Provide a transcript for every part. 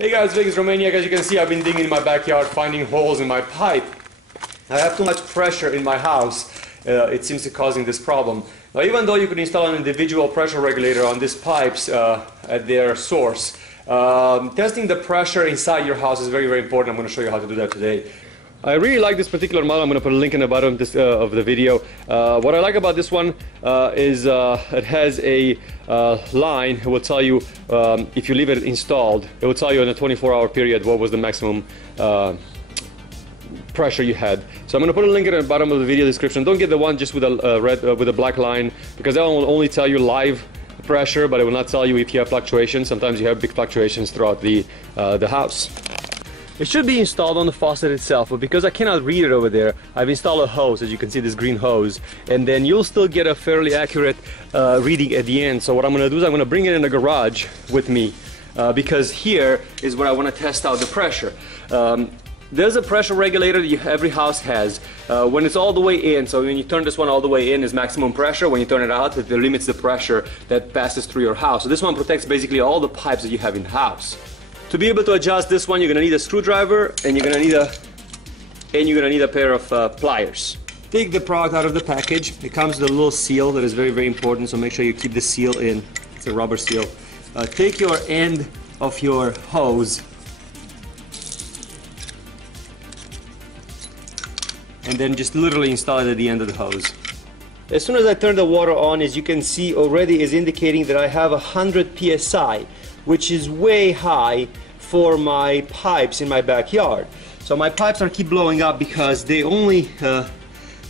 Hey guys, Vegas, Romania. As you can see, I've been digging in my backyard, finding holes in my pipe. I have too much pressure in my house. It seems to be causing this problem. Now, even though you could install an individual pressure regulator on these pipes at their source, testing the pressure inside your house is very, very important. I'm going to show you how to do that today. I really like this particular model. I'm going to put a link in the bottom of the video. What I like about this one is it has a line. It will tell you if you leave it installed, it will tell you in a 24-hour period what was the maximum pressure you had. So I'm going to put a link in the bottom of the video description. Don't get the one just with a red with a black line, because that one will only tell you live pressure, but it will not tell you if you have fluctuations. Sometimes you have big fluctuations throughout the house. It should be installed on the faucet itself, but because I cannot read it over there, I've installed a hose. As you can see, this green hose, and then you'll still get a fairly accurate reading at the end. So what I'm going to do is I'm going to bring it in the garage with me, because here is where I want to test out the pressure. There's a pressure regulator that every house has. When it's all the way in, so when you turn this one all the way in is maximum pressure. When you turn it out, it limits the pressure that passes through your house. So this one protects basically all the pipes that you have in the house. To be able to adjust this one, you're gonna need a screwdriver, and you're gonna need a pair of pliers. Take the product out of the package. It comes with a little seal that is very, very important, so make sure you keep the seal in. It's a rubber seal. Take your end of your hose and then just literally install it at the end of the hose. As soon as I turn the water on, as you can see already, is indicating that I have 100 psi, which is way high for my pipes in my backyard. So my pipes keep blowing up because they only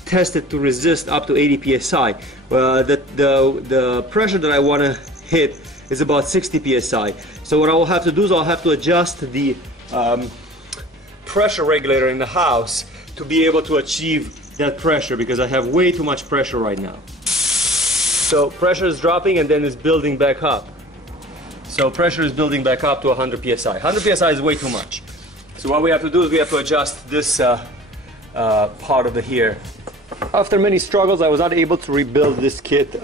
tested to resist up to 80 psi. The pressure that I want to hit is about 60 psi. So what I will have to do is I'll have to adjust the pressure regulator in the house to be able to achieve that pressure, because I have way too much pressure right now. So pressure is dropping and then it's building back up. So pressure is building back up to 100 psi. 100 psi is way too much. So what we have to do is we have to adjust this part of the here. After many struggles, I was not able to rebuild this kit.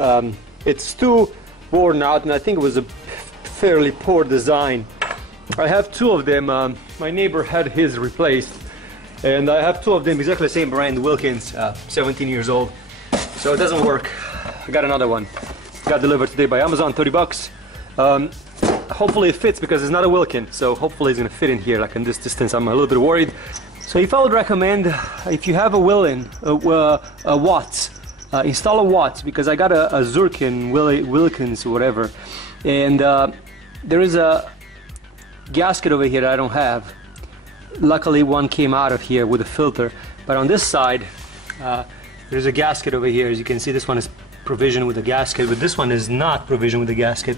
It's too worn out, and I think it was a fairly poor design. I have two of them. My neighbor had his replaced, and I have two of them, exactly the same brand, Wilkins, 17 years old. So it doesn't work. I got another one. Got delivered today by Amazon, 30 bucks. Hopefully it fits, because it's not a Wilkin, so hopefully it's gonna fit in here, like in this distance. I'm a little bit worried. So if I would recommend, if you have a Watts, install a Watts, because I got a Zurkin, Wilkins, whatever, and there is a gasket over here that I don't have. Luckily one came out of here with a filter, but on this side there's a gasket over here. As you can see, this one is provisioned with a gasket, but this one is not provisioned with a gasket.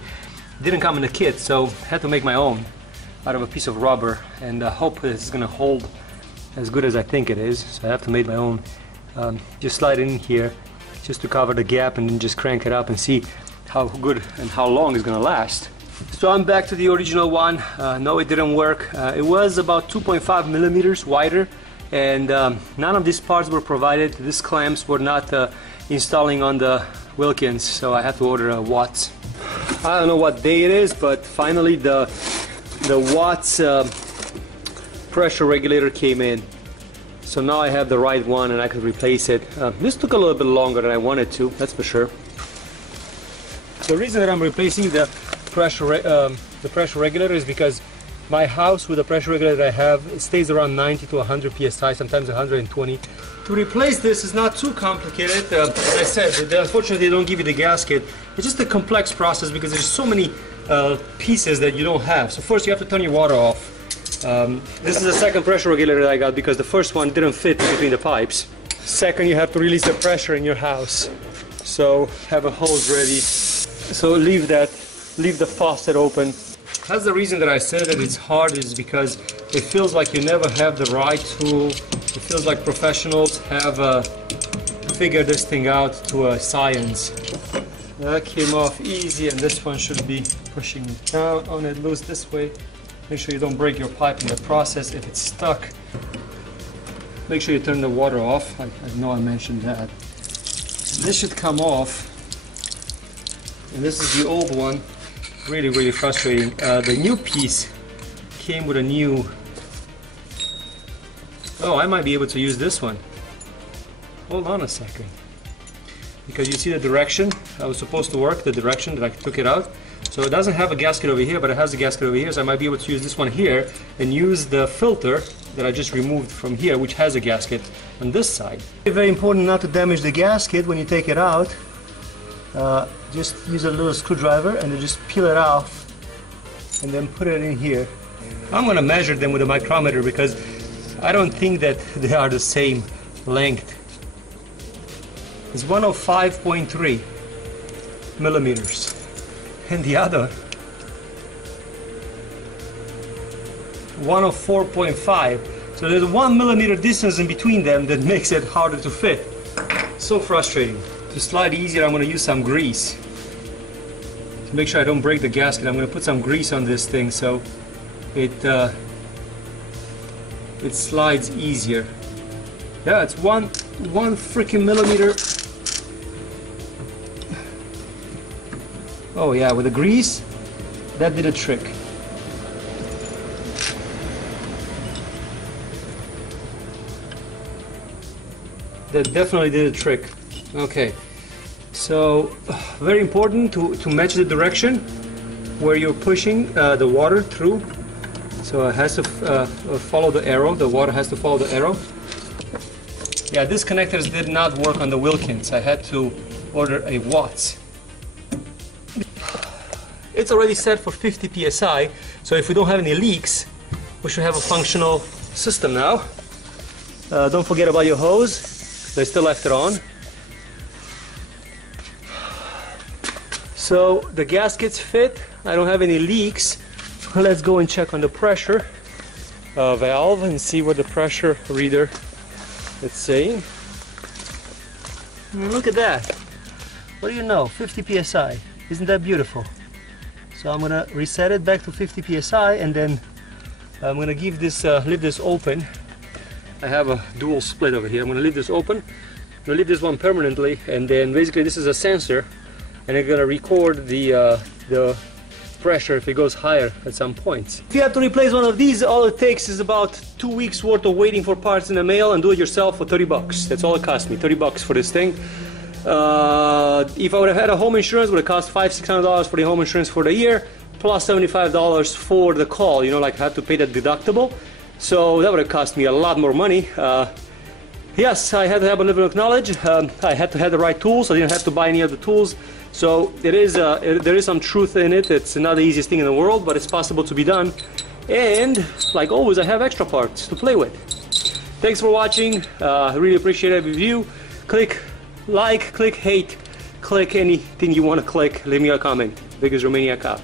Didn't come in the kit, so had to make my own out of a piece of rubber, and hope this is gonna hold as good as I think it is. So I have to make my own. Just slide it in here just to cover the gap, and then just crank it up and see how good and how long it's gonna last. So I'm back to the original one. No, it didn't work. It was about 2.5 millimeters wider, and none of these parts were provided. These clamps were not installing on the Wilkins, so I had to order a Watts. I don't know what day it is, but finally the Watts pressure regulator came in. So now I have the right one and I could replace it. This took a little bit longer than I wanted to, that's for sure. The reason that I'm replacing the pressure regulator is because my house, with the pressure regulator I have, it stays around 90 to 100 psi, sometimes 120. To replace this is not too complicated. As I said, unfortunately they don't give you the gasket. It's just a complex process because there's so many pieces that you don't have. So first you have to turn your water off. This is the second pressure regulator that I got, because the first one didn't fit between the pipes. Second, you have to release the pressure in your house. So have a hose ready. So leave the faucet open. That's the reason that I said that it's hard, is because it feels like you never have the right tool. It feels like professionals have figured this thing out to a science. That came off easy, and this one should be pushing down on it loose this way. Make sure you don't break your pipe in the process. If it's stuck, make sure you turn the water off. I know I mentioned that. This should come off. And this is the old one. Really, really frustrating. The new piece came with a new... Oh, I might be able to use this one. Hold on a second. Because you see the direction I was supposed to work, the direction that I took it out. So it doesn't have a gasket over here, but it has a gasket over here, so I might be able to use this one here and use the filter that I just removed from here, which has a gasket on this side. It's very important not to damage the gasket when you take it out. Just use a little screwdriver and then just peel it off and then put it in here. I'm going to measure them with a micrometer because I don't think that they are the same length. It's 105.3 millimeters. And the other 104.5. So there's 1 millimeter distance in between them that makes it harder to fit. So frustrating. To slide easier, I'm going to use some grease. To make sure I don't break the gasket, I'm going to put some grease on this thing so it slides easier. Yeah, it's one freaking millimeter. Oh yeah, with the grease, that did a trick. That definitely did a trick. Okay, so very important to match the direction where you're pushing the water through. So it has to follow the arrow, the water has to follow the arrow. Yeah, these connectors did not work on the Wilkins. I had to order a Watts. It's already set for 50 psi, so if we don't have any leaks, we should have a functional system now. Don't forget about your hose. They still left it on. So the gaskets fit. I don't have any leaks. Let's go and check on the pressure valve and see what the pressure reader is saying. Look at that. What do you know? 50 psi. Isn't that beautiful? So I'm gonna reset it back to 50 psi, and then I'm gonna give this leave this open. I have a dual split over here. I'm gonna leave this open. I'm gonna leave this one permanently, and then basically this is a sensor, and it's gonna record the pressure if it goes higher at some points. If you have to replace one of these, all it takes is about 2 weeks worth of waiting for parts in the mail, and do it yourself for 30 bucks. That's all it cost me, 30 bucks for this thing. If I would have had a home insurance, it would have cost $500–600 for the home insurance for the year, plus $75 for the call, you know, like I had to pay that deductible. So that would have cost me a lot more money. Yes, I had to have a little bit of knowledge. I had to have the right tools. I didn't have to buy any of the tools. So there is some truth in it. It's not the easiest thing in the world, but it's possible to be done. And like always, I have extra parts to play with. Thanks for watching. I really appreciate every view. Click like, click hate, click anything you want to click. Leave me a comment. Biggest Romaniac out.